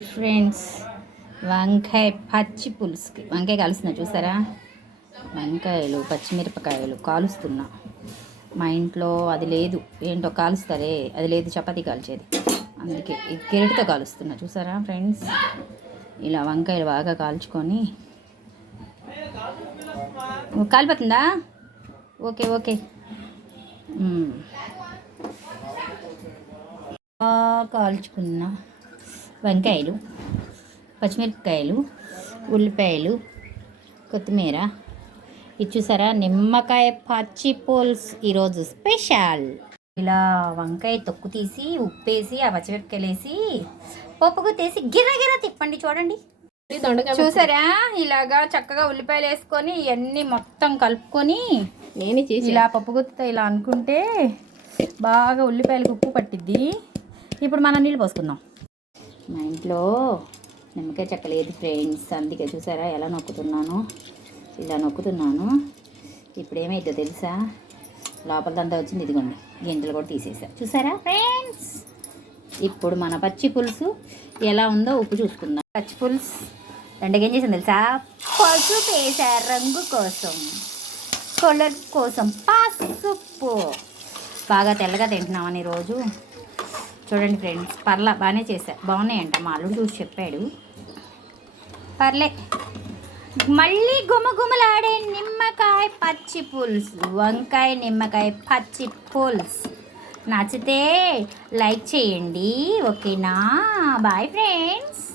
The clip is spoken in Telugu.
ఫ్రెండ్స్ వంకాయ పచ్చి పులుసుకి. వంకాయ కాలుస్తున్నా చూసారా? వంకాయలు పచ్చిమిరపకాయలు కాలుస్తున్నా. మా ఇంట్లో అది లేదు. ఏంటో కాలుస్తారే? అది లేదు చపాతీ కాల్చేది. అందుకే గెరటితో కాలుస్తున్నా చూసారా ఫ్రెండ్స్ ఇలా వంకాయలు బాగా కాల్చుకొని. కాలిపోతుందా? Okay okay. కాల్చుకున్నా బాగా వంకాయలు పచ్చిమిరపకాయలు ఉల్లిపాయలు కొత్తిమీర. ఇది చూసారా? నిమ్మకాయ పచ్చి పులుస్ ఈరోజు స్పెషల్. ఇలా వంకాయ తొక్కు తీసి ఉప్పేసి ఆ పచ్చిమిరపకాయలు వేసి పప్పు తీసి గిర గిర తిప్పండి చూడండి. చూసారా? ఇలాగా చక్కగా ఉల్లిపాయలు వేసుకొని ఇవన్నీ మొత్తం కలుపుకొని నేను చేసి. ఇలా పప్పు ఇలా అనుకుంటే బాగా ఉల్లిపాయలకు ఉప్పు పట్టిద్ది. ఇప్పుడు మనం నీళ్ళు పోసుకుందాం. మా ఇంట్లో నిమ్మకాయ చెక్కలేదు ఫ్రెండ్స్. అందుకే చూసారా ఎలా నొక్కుతున్నాను? ఇలా నొక్కుతున్నాను. ఇప్పుడు ఏమైందో తెలుసా లోపలదంతా వచ్చింది ఇదిగోండి. గింజలు కూడా తీసేసా. చూసారా ఫ్రెండ్స్? ఇప్పుడు మన పచ్చి పులుసు ఎలా ఉందో ఉప్పు చూసుకుందాం. పచ్చి పులుసు. దండగా ఏం చేసింది తెలుసా? పసుపు వేసా రంగు కోసం. కలర్ కోసం పసుపు. బాగా తెల్లగా తింటున్నామని రోజు. చూడండి ఫ్రెండ్స్ పర్లా బాగానే చేశా. బాగున్నాయంట మా అల్లుడు చూసి చెప్పాడు. పర్లే. మళ్ళీ గుమగుమలాడే నిమ్మకాయ పచ్చి పులుసు. వంకాయ నిమ్మకాయ పచ్చి పులుసు. నచ్చితే లైక్ చేయండి. ఓకేనా? Bye friends.